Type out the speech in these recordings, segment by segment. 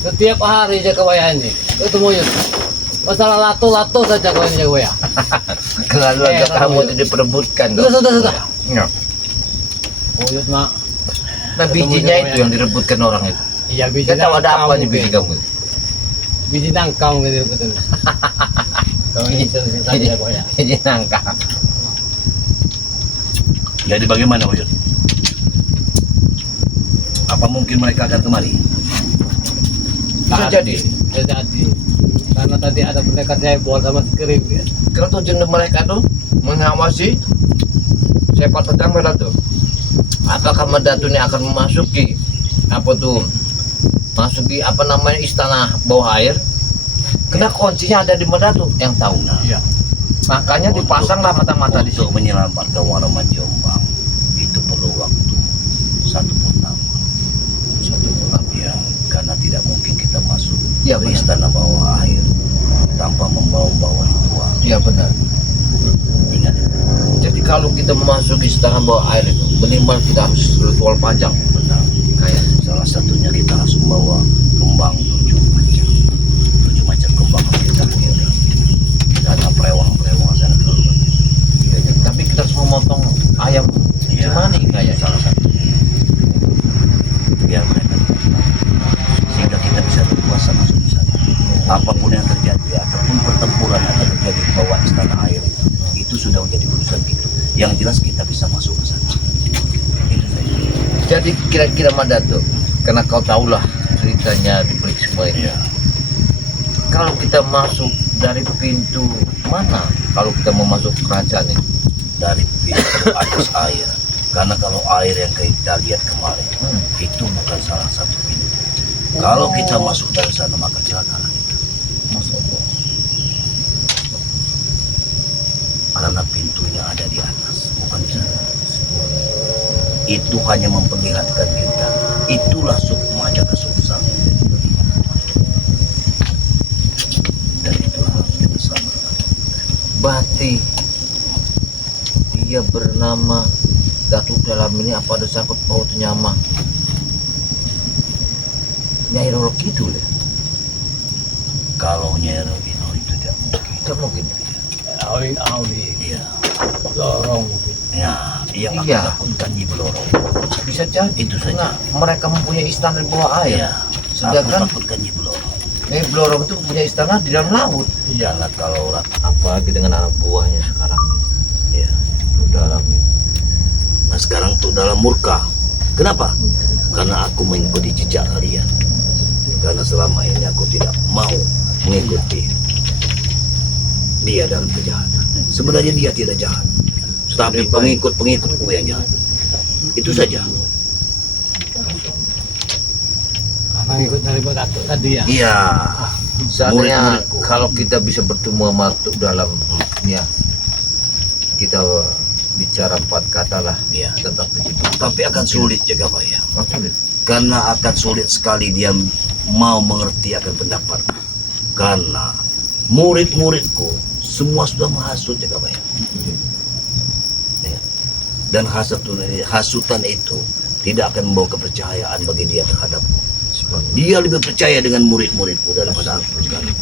Setiap hari jaga wayah ini. Itu muyut. Masalah lato-lato saja kau ini jaga wayah. Keluarga kamu itu diperebutkan. Sudah. Ya. Muyut mak. Nah bijinya itu yang direbutkan orang itu. Iya biji. Kita tahu ada apa nih biji kamu? Biji nangkau gitu betul. Kau ini selesai saja jaga wayah. Biji nangka. Jadi bagaimana Uyut? Apa mungkin mereka akan kemari? Bisa jadi. Jadi. Karena tadi ada pendekat saya buat sama skrip ya. Karena tujuan mereka tuh mengawasi sepak terjang Medatu. Apakah Medatu ini akan memasuki apa tuh? Masuki apa namanya istana bawah air? Karena kuncinya ada di Medatu yang tahu. Iya. Makanya dipasanglah mata-mata di situ. Untuk menyelamatkan Waraman Jombang itu perlu waktu 1 purnama. 1 purnama ya, karena tidak mungkin kita masuk Ya, ke benar. istana bawah air tanpa membawa ritual. Iya benar. Ingat itu. Jadi kalau kita memasuki istana bawah air itu minimal kita harus ritual panjang. Benar. Kayak Salah satunya kita harus membawa kembang 7 macam. 7 macam kembang harus kita kirim. Karena perewang-perewang sana terlalu banyak. tapi kita harus memotong ayam Iya. gimana kayak Salah satu. Biar mereka tidak tahu. Sehingga kita bisa berpuasa masuk di sana. Apapun yang terjadi, ataupun pertempuran akan terjadi di bawah istana air itu sudah menjadi urusan kita. Yang jelas kita bisa masuk ke sana. Itu saja. jadi kira-kira Madatu karena kau tahulah ceritanya di balik semua ini. Iya. Kalau kita masuk dari pintu mana kalau kita mau masuk kerajaan ini? Dari pintu atas air. Karena kalau air yang kita lihat kemarin itu bukan salah satu pintu. Kalau kita masuk dari sana maka celakalah kita. Masuk Allah. Karena pintunya ada di atas, bukan di sana. Itu hanya memperlihatkan kita. Itulah sukma jaga sungsang. Dan itulah harus kita selamatkan. Berarti dia bernama Datuk dalam ini apa ada sangkut pautnya sama Nyai Roro Kidul ya? Kalau Nyai Roro itu tidak mungkin. Tidak mungkin. Awi. Iya. Lorong mungkin. Ya, yang aku Iya. takutkan Nyi Blorong. Bisa jadi. Itu saja. Karena mereka mempunyai istana di bawah air. Iya. Aku Sedangkan takutkan Nyi Blorong. Nyai Blorong itu punya istana di dalam laut. Iya. Karena kalau Apalagi dengan anak buahnya sekarang ya. itu dalam Nah sekarang tuh dalam murka. Kenapa? Karena aku mengikuti jejak kalian. Karena selama ini aku tidak mau mengikuti dia dalam kejahatan. Sebenarnya dia tidak jahat, tapi pengikut-pengikutku yang jahat. Itu saja. Ikut dari Datuk tadi ya. Iya. Seandainya Murid-muridku. kalau kita bisa bertemu sama Datuk dalam ya kita bicara 4 kata lah Iya. tentang kehidupan. Tapi akan sulit jaga Baya. Sulit. Karena akan sulit sekali dia mau mengerti akan pendapat. Karena murid-muridku semua sudah menghasut jaga Baya. Ya. Dan hasutan itu tidak akan membawa kepercayaan bagi dia terhadapku. Dia lebih percaya dengan murid-muridku daripada aku sekali.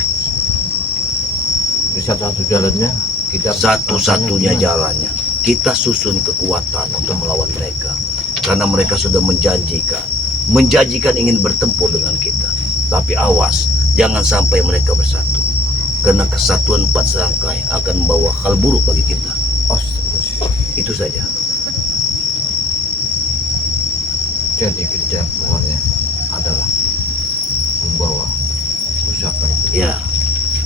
Di satu jalannya kita Satu-satunya jalannya kita susun kekuatan untuk melawan mereka. Karena mereka sudah menjanjikan ingin bertempur dengan kita. Tapi awas, jangan sampai mereka bersatu. Karena kesatuan 4 serangkai akan membawa hal buruk bagi kita. Itu saja. Jadi kerja keluarnya adalah membawa pusaka itu. Ya,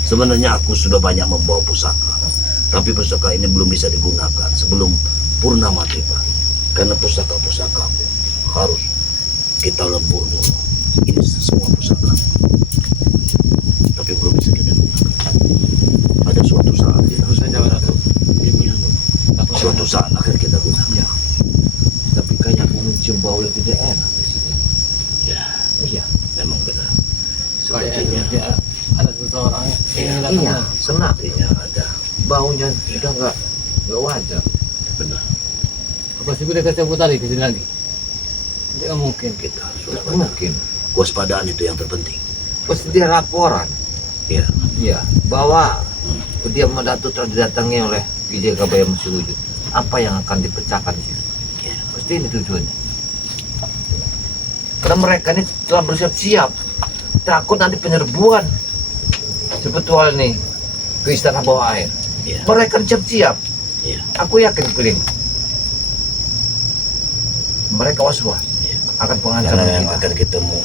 sebenarnya aku sudah banyak membawa pusaka. Tapi pusaka ini belum bisa digunakan sebelum purnama tiba. Karena pusaka-pusaka harus kita lebur dulu. Ini semua pusaka. Tapi belum bisa kita gunakan. Ada suatu saat kita Terus saja Datuk. suatu saat akan kita gunakan. Ya. Tapi kayak aku mencium bau yang tidak enak di sini. Ya, Iya. memang benar. Kayaknya dia ada seseorang yang Iya, senang. Artinya ada. Baunya sudah nggak wajar. Benar. Apa sih udah ketemu tadi kesini lagi? Tidak mungkin. Kita harus Tidak waspada. mungkin. Kewaspadaan itu yang terpenting. bersedia laporan. Iya. Iya, bahwa kediaman Datuk telah didatangi oleh Ki Jayakabaya masih wujud. Apa yang akan dipecahkan di situ? Iya. Pasti ini tujuannya. Karena mereka ini telah bersiap-siap, takut nanti penyerbuan sebetulnya nih ke istana bawah air. Iya. Mereka siap-siap. Iya. Aku yakin Piling. Mereka was-was Iya. akan Karena pengancaman yang kita. akan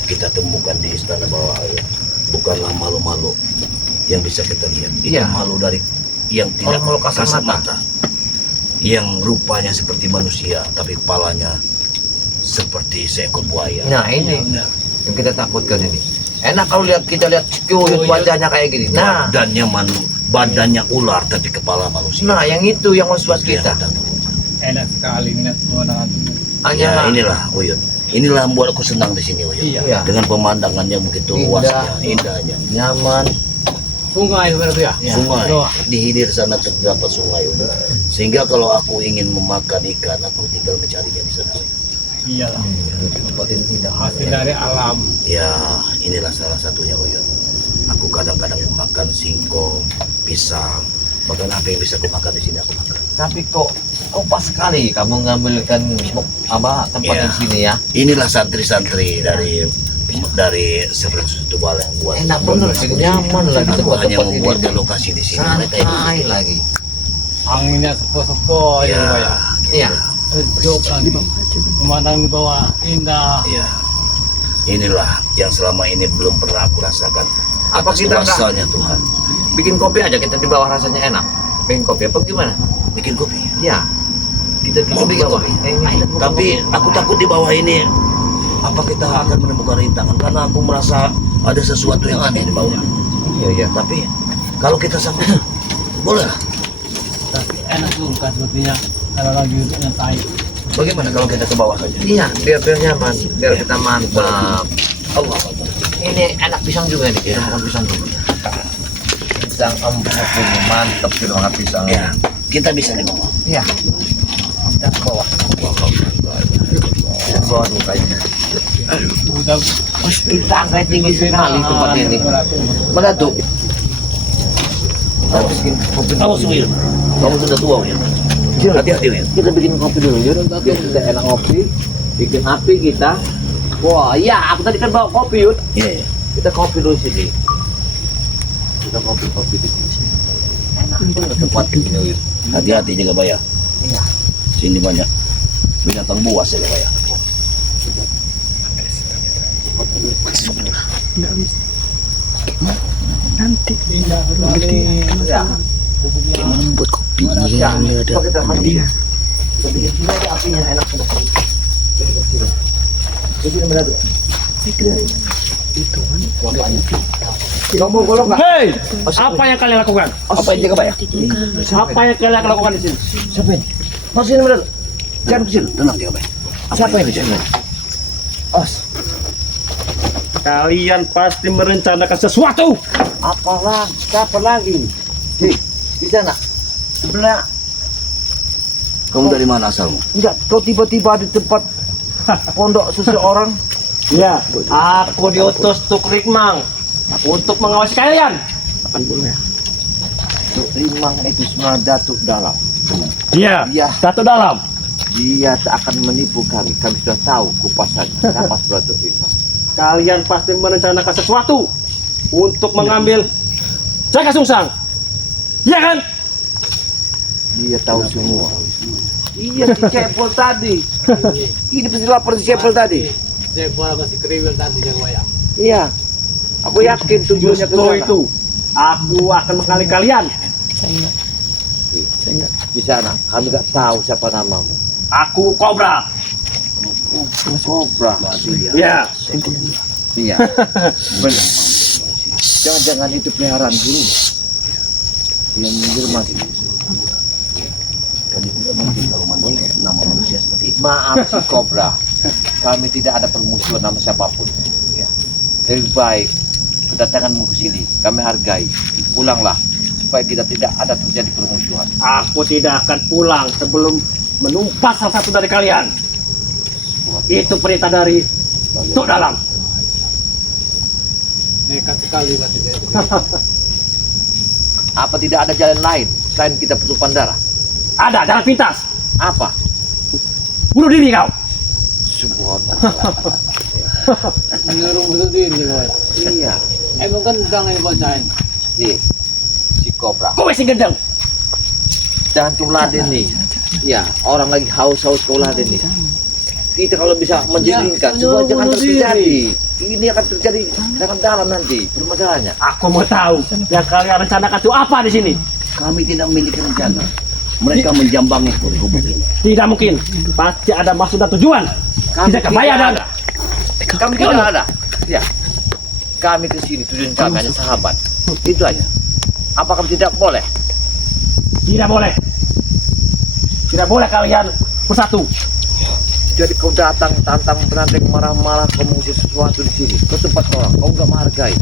kita temukan di istana bawah air bukanlah malu-malu yang bisa kita lihat. Itu Iya. malu dari yang tidak Malu-malu kasat mata. Yang rupanya seperti manusia tapi kepalanya seperti seekor buaya. Nah ini yang kita takutkan ini. Enak kalau kita lihat cuyut wajahnya kayak gini. Nah, Badannya ular tapi kepala manusia. nah yang itu yang was-was Itu yang kita. kita takut. Enak sekali minat semua dengan Hanya Ya inilah Uyut. Inilah yang membuat aku senang di sini Uyut. Iya. Dengan pemandangan yang begitu Indah. luasnya, indahnya. nyaman. sungai sebenarnya ya. Ya. Sungai Wah. di hilir sana terdapat sungai Uyut. Sehingga kalau aku ingin memakan ikan, aku tinggal mencarinya di sana. Uyut. Iya lah. Tempat ini tidak Hasil dari alam. Ya, inilah salah satunya Uyut. Aku kadang-kadang makan singkong, pisang, bahkan apa yang bisa aku makan di sini aku makan. Tapi kok pas sekali kamu ngambilkan tempat Iya. di sini ya. Inilah santri-santri dari seperti Tubal yang buat. Enak bener sih, nyaman lagi Aku hanya tempat membuat ini. lokasi di sini. Mereka itu. Santai lagi. Anginnya sepo-sepo ya, Pak, ya. Iya. Sejuk lagi. Pemandangan di bawah indah. Iya. Inilah yang selama ini belum pernah aku rasakan. Apa Atas kita enggak kuasanya Tuhan. bikin kopi aja kita di bawah rasanya enak? Bikin kopi apa gimana? Bikin kopi. Ya. Kita Mau bikin di bikin bawah. kopi. Kita buka Tapi kopi. aku takut di bawah ini apa kita akan menemukan rintangan karena aku merasa ada sesuatu yang aneh di bawah. Iya, iya. Tapi kalau kita sampai boleh lah. Tapi enak juga sepertinya kalau lagi nyantai. Bagaimana kalau kita ke bawah saja? Iya, biar nyaman, biar kita mantap. Allah Akbar. Ini enak pisang juga nih, kita makan pisang dulu. Pisang empuk ini mantap kita makan pisang. Ya, kita bisa di bawah. Iya. Kita ke bawah. Kita ke bawah dulu kayaknya. Udah Tangga tinggi sekali tempat ini. Mana tuh? Kita bikin kopi Kamu Wil. Kamu sudah tua ya. Hati-hati Wil. Kita bikin kopi dulu. Yaudah, tapi kita enak ngopi. Bikin api kita. Wah, iya, aku tadi kan bawa kopi, Yud. Iya. Kita kopi dulu sini. Kita kopi di sini. Enak banget tempat ini, Yud. Hati-hati jaga bayar. Iya. Sini banyak binatang buas ya bayar. indah sekali. Ya. Membuat kopi Ya, yang ada. coba kita mandi. Kita bikin sini aja apinya enak banget. Jadi benar tuh. Kamu golong nggak? Hei, apa yang kalian lakukan? Apa yang jaga bayar? Apa yang kalian akan lakukan di sini? Siapa ini? Masih ini benar. Jangan kecil. Tenang jaga bayar. Siapa ini? Os. Kalian pasti merencanakan sesuatu. Apalah? Siapa lagi? Hei, di sana. Sebelah. Kamu dari mana asalmu? Enggak, kau tiba-tiba di tempat pondok seseorang. Ya, aku diutus Tukrik Mang untuk mengawasi kalian. Rimang itu sebenarnya Datuk Dalam. Iya, Iya. Datuk Dalam. Dia tak akan menipu kami. Kami sudah tahu kupasan siapa Datuk Rimang. Kalian pasti merencanakan sesuatu untuk mengambil Jaka Sungsang. Iya kan? Dia tahu semua. Iya, si Cepol tadi. Ini pasti lapor si Cepol tadi. Saya bola masih kriwil tadi yang wayang. Iya. Aku yakin tujuannya ke Justru sana. itu, aku akan mengkali kalian. Di sana kami tak tahu siapa namamu. Aku Kobra. Kobra. Ya, Iya. Benar. Jangan-jangan itu peliharaan guru. Yang minggir masih. Kami tidak mungkin kalau manggil nama manusia seperti itu. Maaf si Kobra. Kami tidak ada permusuhan nama siapapun. Ya. Lebih baik kedatanganmu ke sini. Kami hargai. Pulanglah supaya kita tidak ada terjadi permusuhan. aku tidak akan pulang sebelum menumpas salah satu dari kalian. Itu perintah dari Tuk Dalam. Nekat sekali berarti dia. Apa tidak ada jalan lain selain kita bertumpah darah? Ada jalan pintas. Apa? Bunuh diri kau. Subhanallah. Menyuruh bunuh diri kawan. Iya. Emang kan udang yang bacain. Nih, si Kobra. Kau masih gendeng. Jangan tuladen nih. Iya, orang lagi haus-haus tuladen nih. Kita kalau bisa menjernihkan, semua menyuruh jangan bunuh terjadi. Ini akan terjadi dalam dalam nanti permasalahannya. Aku mau tahu yang kalian rencanakan itu apa di sini. Kami tidak memiliki rencana. Mereka menjambangi gubuk ini. Tidak mungkin. Pasti ada maksud dan tujuan. Tidak kebayang ada. Kami tidak ada. Ya. Kami ke sini tujuan kami hanya sahabat. Itu aja. Apa kami tidak boleh? Tidak boleh. Tidak boleh kalian bersatu. Jadi kau datang tantang beranteng marah-marah kau mengusir sesuatu di sini ke tempat orang kau nggak menghargai.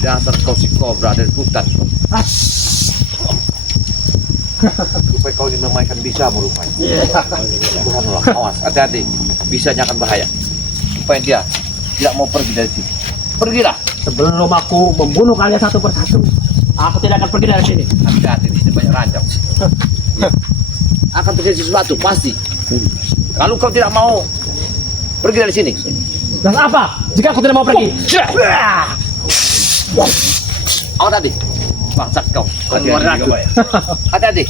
Dasar kau si Kobra dari hutan. Supaya kau ini memainkan bisa merupanya. Subhanallah. Awas, hati-hati. Bisanya akan bahaya. Supaya dia tidak mau pergi dari sini. Pergilah. Sebelum aku membunuh kalian satu persatu, aku tidak akan pergi dari sini. Hati-hati di sini banyak ranjang. Akan terjadi sesuatu pasti. Kalau kau tidak mau pergi dari sini. Dan apa jika aku tidak mau pergi? Oh tadi. Bangsat kau. Kau keluar racun. Hati-hati.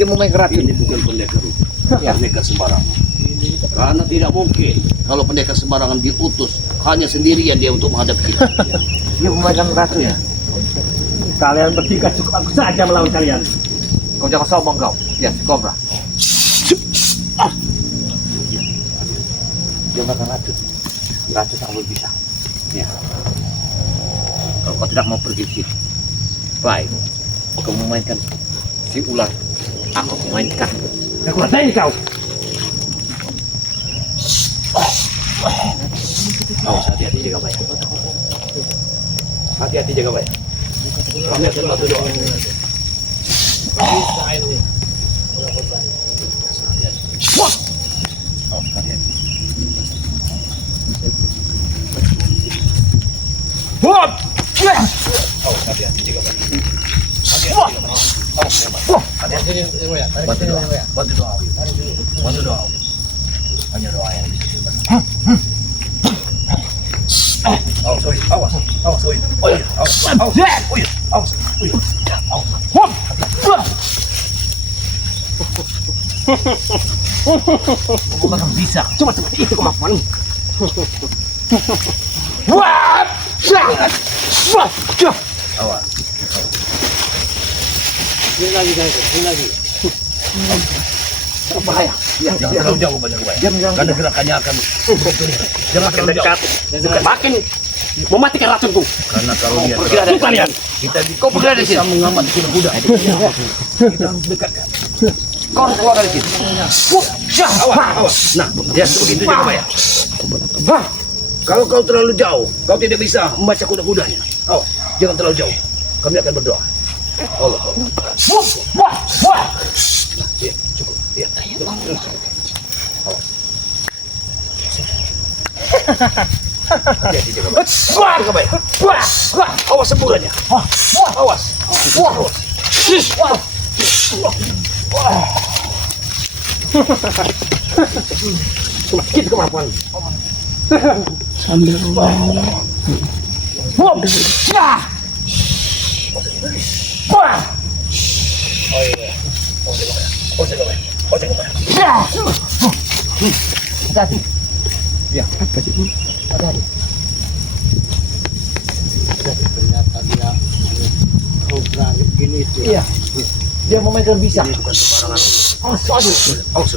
Dia mau main racun. Ini bukan pendekar pendekar sembarangan. Karena tidak mungkin kalau pendekar sembarangan diutus hanya sendirian dia untuk menghadapi kita. Dia memainkan racun ya. Kalian bertiga cukup aku saja melawan kalian. Kau jangan sombong kau. Ya si Kobra. Dia makan racun. Racun sangat bisa. Ya. Kalau kau tidak mau pergi ke sini, baik. Kau memainkan si ular. Aku memainkan. Aku rasain kau. Awas, hati-hati jaga baik. Hati-hati jaga baik. Kami akan bantu doa. Bisa ini. Awas, hati-hati. Awas, hati-hati jaga baik. Tarik sini Emo ya. Tarik Bantu sini doa. Emo ya. Bantu doa. Tarik sini. Bantu doa. Hanya doa yang bisa dibantu. Awas, oi. Awas. Awas, oi. Oi, awas. Awas. Oi, awas. Oi. Awas. Aku bakal bisa. Cuma itu kemampuan. Wah! Awas. Sini lagi guys. Sini lagi. Bahaya. Jangan terlalu jauh banyak baik. Karena gerakannya akan jangan terlalu Dekat. jauh. Dekat. Makin mematikan racunku. Karena kalau dia Pergi dari terlalu kalian. kita Kau pergi dari bisa sini. mengamati kuda-kuda. Kita harus dekatkan. Kau harus keluar dari sini. Awas. Nah, ya begitu juga Pak ya. Kalau kau terlalu jauh, kau tidak bisa membaca kuda-kudanya. Awas, jangan terlalu jauh. Kami akan berdoa. Allah. Ya, cukup. Ya. Awas. Hati-hati jaga baik. Jaga baik. Awas semburannya. Awas. Awas. Cuma sedikit kemampuan. Sambil Hati-hati. apa sih? Hati-hati. Ternyata dia Kobra gini itu. Iya. Dia memainkan bisa. Ini bukan sembarangan. Aduh. Awas.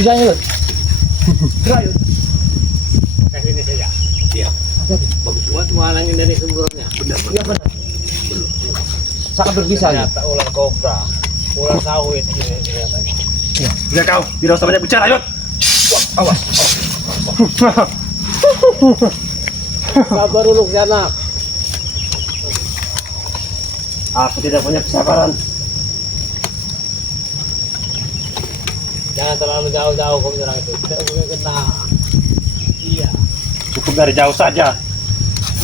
Bisanya Yud. Gerak Yud. Kayak gini saja. Iya. Bagus. Buat mengalangin dari sumbernya. Benar. Iya benar. Sangat berbisa ya. Ternyata ular Kobra. Ular sawit ini ternyata. Tidak kau. Tidak usah banyak bicara Yud. Awas. Sabar dulu anak. Aku tidak punya kesabaran. Jangan terlalu jauh-jauh kau menyerang itu. Tidak boleh kena. Iya. Cukup dari jauh saja.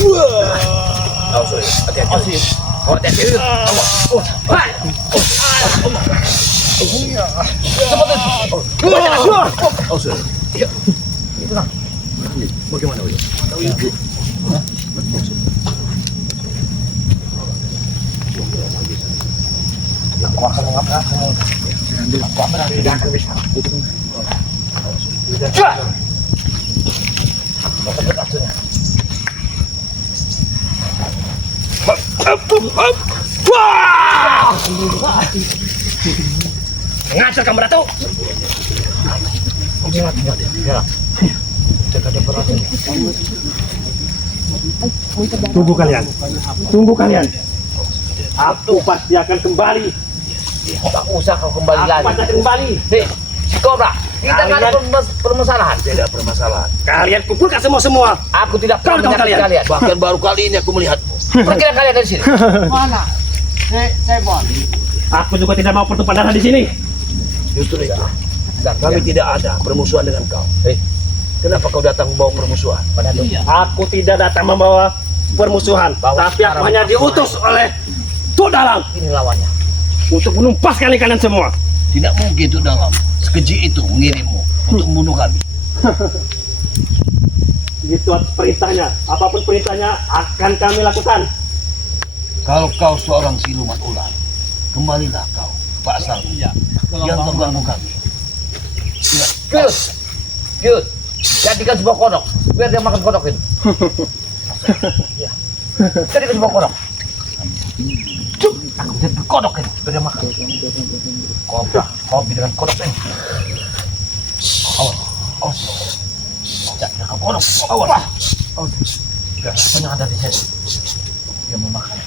Oh, sorry. Hati-hati. Oh, hati-hati. Oh, hai. Oh, sorry. Ya. Bagaimana, Wil? Aku akan mengapa? Aku akan tidak akan bisa. Ngajar kamu Ratu. Tunggu kalian. Tunggu kalian. Aku pasti akan kembali. Tak usah kau kembali Aku lagi. pasti akan kembali. Hei, si Cobra, kita nggak ada permasalahan. Tidak bermasalah. Kalian kumpulkan semua. Aku tidak Kau pernah tahu menyakiti kalian. kalian. Bahkan baru kali ini aku melihatmu. Pergilah kalian dari sini. Mana? Saya bon. Aku juga tidak mau pertumpahan darah di sini. Justru itu. Kami tidak ada permusuhan dengan kau. Hei. Kenapa kau datang membawa permusuhan? Aku tidak datang membawa permusuhan, tapi aku hanya diutus oleh Tuk Dalam Ini lawannya. untuk menumpaskan kalian semua. Tidak mungkin itu dalam sekeji itu mengirimmu untuk membunuh kami. Gitu atas perintahnya. Apapun perintahnya akan kami lakukan. Kalau kau seorang siluman ular, kembalilah kau ke asalmu. Jangan kau ganggu kami. Good. Good. Jadikan sebuah kodok. Biar dia makan kodok ini. Ya. Jadikan sebuah kodok. Cuk. Aku jadi kodok ini. Biar dia makan. Kobra. Kopi dengan kodok ini. Awas. Jadikan kodok. Awas. Biar apa yang ada di sini. Dia mau makan.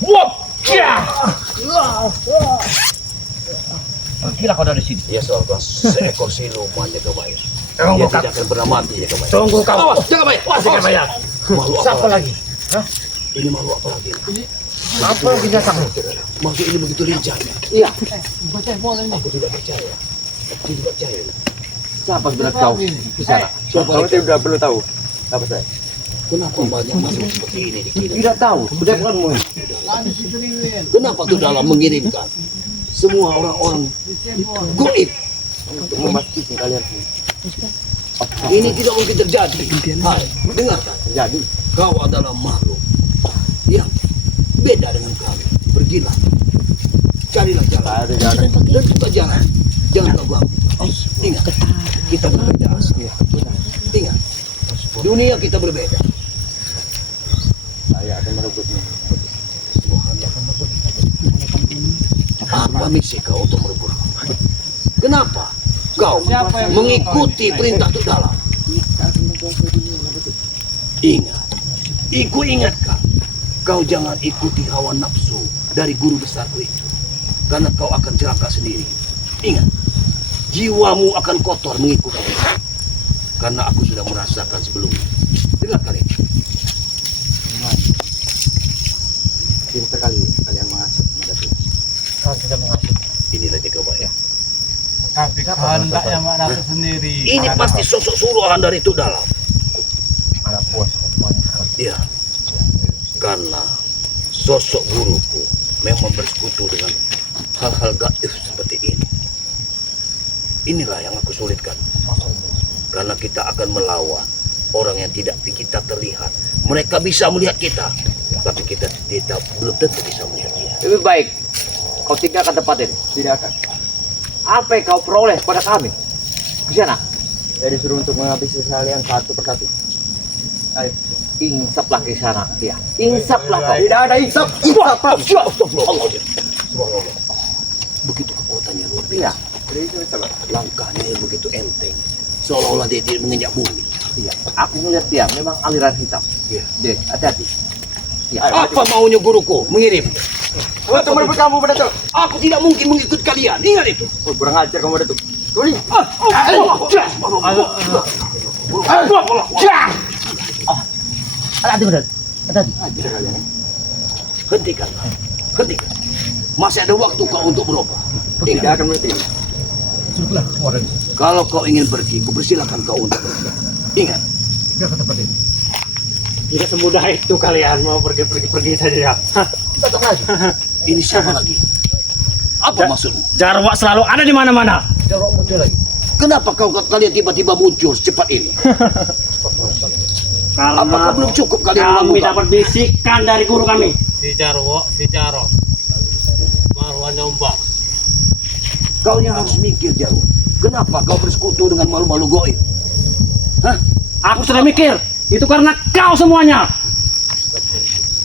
Wop! Ya! Pergilah kau dari sini. Dia seorang seekor siluman ya kebayang. Dia Tunggu, tidak akan pernah mati ya kebayang. Tunggu kau. Awas, jangan bayar. Awas, jangan bayar. Makhluk apa Siapa lagi? Ini makhluk apa lagi? Apa lagi datang? Makhluk ini begitu lincah. Iya. Baca bola ini. Aku tidak percaya. Aku tidak percaya. Siapa bilang kau di sana? Siapa Kamu lagi? tidak perlu tahu. Apa saya? Kenapa banyak makhluk seperti ini dikirim? Tidak tahu. Sudah bukanmu. Mana si Triwin? Kenapa tuh dalam mengirimkan semua orang-orang goib? Untuk memastikan kalian Ini tidak mungkin terjadi. Hai, dengarkan. terjadi. Kau adalah makhluk yang beda dengan kami. Pergilah. Carilah jalan. Ada jalan. Dan juga jalan. Jangan kau ganggu. Ingat, kita berbeda asli. Ingat, dunia kita berbeda. Saya akan merebutmu. Apa misi kau untuk merebut? Kenapa kau mengikuti perintah Tuk Dalam? Ingat, Iku ingatkan, kau jangan ikuti hawa nafsu dari guru besarku itu, karena kau akan celaka sendiri. Ingat, jiwamu akan kotor mengikuti, karena aku sudah merasakan sebelumnya. Dengarkan ini. Pintar kali kalian mengasuh Madatu. Kau sudah mengasuh. Inilah jaga bayang. Tapi kehendaknya Mak Datuk sendiri. Ini pasti sosok suruhan dari Tuk Dalam. Anak puas semuanya sekali. Iya, karena sosok guruku memang bersekutu dengan hal-hal gaib seperti ini. Inilah yang aku sulitkan, karena kita akan melawan orang yang tidak kita terlihat. Mereka bisa melihat kita, tapi kita belum tentu bisa melihat dia. Lebih baik kau tinggalkan tempat ini. Tidak akan. Apa yang kau peroleh pada kami? Di sana. Saya disuruh untuk menghabisi kalian satu persatu. Ayo. Insaplah ke sana. Ya. Insaplah kau. Tidak ada insaf. Astagfirullahaladzim. Subhanallah. Begitu kekuatannya luar biasa. Langkahnya begitu enteng, seolah-olah dia tidak menginjak bumi. Iya. Aku melihat dia memang aliran hitam. Iya. Dek, hati-hati. Ya. Apa maunya guruku mengirim? Untuk merebut kamu Madatu. Aku tidak mungkin mengikut kalian. Ingat itu. Oh, kurang ajar kamu Madatu. Kuli. Hati-hati benar. Hati-hati. Hentikan. Hentikan. Masih ada waktu kau untuk berubah. Tidak Ingat, akan berhenti. Sudah keluar dari kalau kau ingin pergi, kupersilakan kau untuk berubah. Ingat, Tidak ke tempat ini. Tidak semudah itu kalian mau pergi saja. Datang lagi. ini siapa lagi? Apa maksudmu? Jarwo selalu ada di mana-mana. Jarwo muncul lagi. Kenapa kalian tiba-tiba muncul secepat ini? Karena Apakah belum cukup kalian kami melakukan? dapat bisikan dari guru kami. Si Jarwo, si Jaro, Marwan Nyombang. Kau yang harus mikir, Jarwo. Kenapa kau bersekutu dengan malu-malu goib? Hah? Aku sudah mikir, itu karena kau semuanya.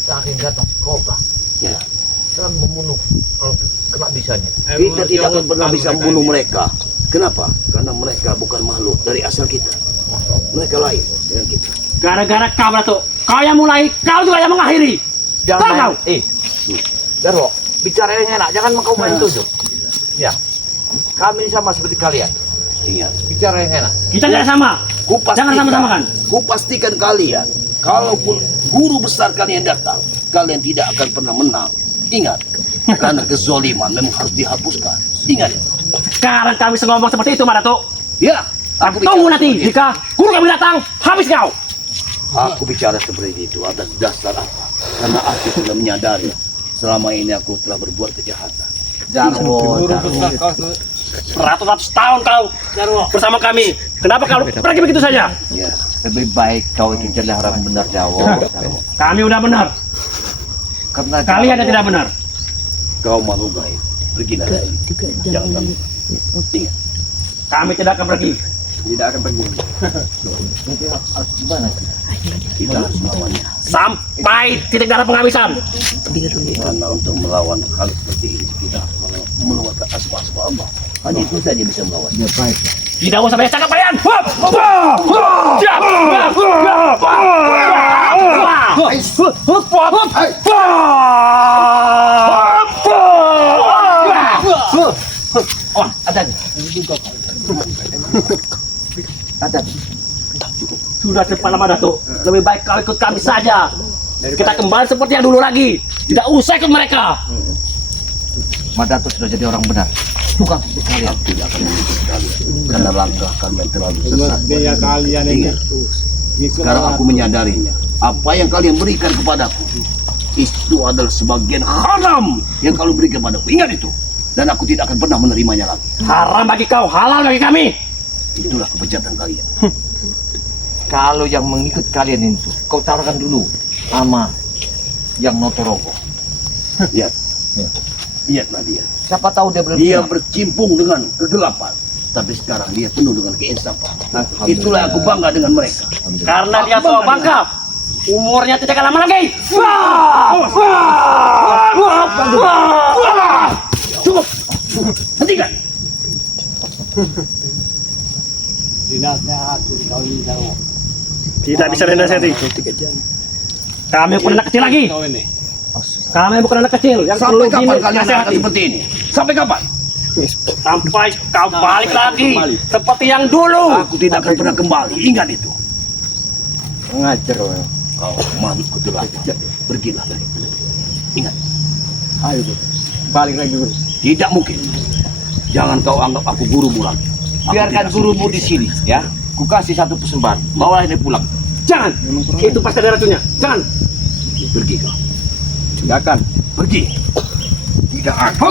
Saking gatas kobra. Ya. Dan membunuh kalau kena bisanya. Kita tidak akan pernah bisa membunuh mereka. Kenapa? Karena mereka bukan makhluk dari asal kita. Mereka lain dengan kita. Gara-gara kau Datuk. Kau yang mulai, kau juga yang mengakhiri. Tahu kau? Jarwo, bicara yang enak, jangan kau main tujuh. Ya, kami sama seperti kalian. Ingat, Bicara yang enak. Kita tidak sama. Jangan sama-samakan. Kupastikan kalian, kalaupun guru besar kalian datang, kalian tidak akan pernah menang. Ingat, karena kezoliman memang harus dihapuskan. Ingat itu. Sekarang kami ngomong seperti itu, Datuk. Ya, aku Tunggu bicara nanti, seperti itu. jika guru kami datang, habis kau. Aku bicara seperti itu atas dasar apa? Karena aku sudah menyadari selama ini aku telah berbuat kejahatan. Jarwo, Beratus-ratus tahun kau Jarwo, bersama kami. Kenapa kau pergi begitu saja? Ya, lebih baik kau itu jadi orang benar, Jarwo. Kami udah benar. Karena Kalian yang tidak benar. kau malu gaib. Pergilah dari sini. Jangan ganggu. Ingat, Kami tidak akan pergi. Tidak akan pergi. kita harus melawannya. Sampai titik darah penghabisan. Karena untuk melawan hal seperti ini kita harus mengeluarkan asma-asma Allah. Hanya itu saja bisa melawan. Ya, baik. Tidak usah banyak cakap kalian. Oh, ada. Ada. Sudah cepat lama Datuk. Lebih baik kau ikut kami saja. Kita kembali seperti yang dulu lagi. Tidak usah ikut mereka. Madato sudah jadi orang benar. Bukan seperti kalian. Aku tidak akan mengikuti kalian. Karena langkah kalian terlalu sesat. Gaya kalian ini. Ingat, sekarang aku menyadarinya. Apa yang kalian berikan kepadaku itu adalah sebagian haram yang kalian berikan padaku. Ingat itu. Dan aku tidak akan pernah menerimanya lagi. Haram bagi kau, halal bagi kami. Itulah kebejatan kalian. Kalau yang mengikut kalian itu, kau taruhkan dulu sama yang Notorogo. Lihat. Lihatlah dia. Siapa tahu dia benar. Dia bercimpung dengan kegelapan. Tapi sekarang dia penuh dengan keinsafan. Itulah yang aku bangga dengan mereka. Karena dia tua bangka. Umurnya tidak akan lama lagi. Cukup. Hentikan. Tidak bisa dinasihati. Kami bukan anak kecil lagi. Kami bukan anak kecil yang perlu Sampai kapan kalian akan dinasihati. seperti ini? Sampai kapan? Sampai kau balik lagi seperti yang dulu. Aku tidak akan pernah kembali. Ingat itu. Ngajar kau. Kau makhluk kudurata. Pergilah dari sini. Ingat. Ayo Guru. Balik lagi Guru. Tidak mungkin. Jangan kau anggap aku gurumu lagi. Aku Biarkan tidak gurumu di sini, ya. Ku kasih satu persembahan. Bawa ini pulang. Jangan. Itu pasti ada racunnya. Jangan. pergi kau. Tidak akan. Pergi. Tidak akan.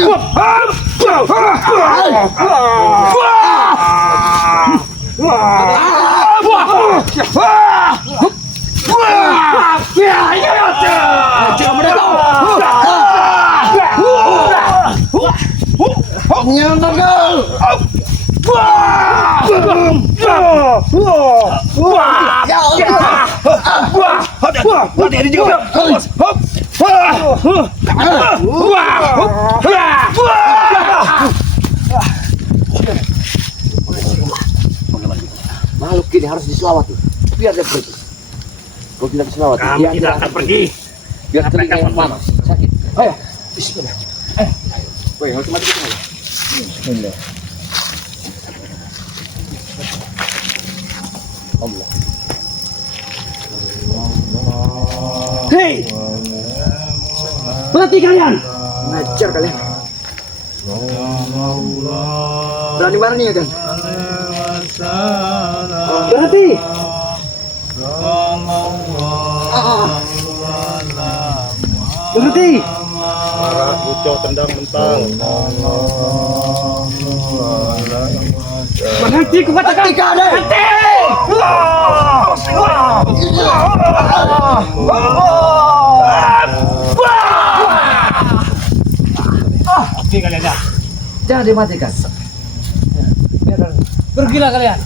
Makhluk ini harus diselawati. Biar dia pergi. Kau tidak diselawati. Kami tidak akan pergi. Biar telinga yang panas. Sakit. Ayo. Bismillah. Woi, harus mati kita. Hei, berhenti kalian. Ngajar kalian. Berani ya kan? Berhenti. Berhenti. Marah, ucap, tendang, mental. Berhenti, kukatakan. Berhenti. Oke kalian ya. Jangan dimatikan. Pergilah kalian.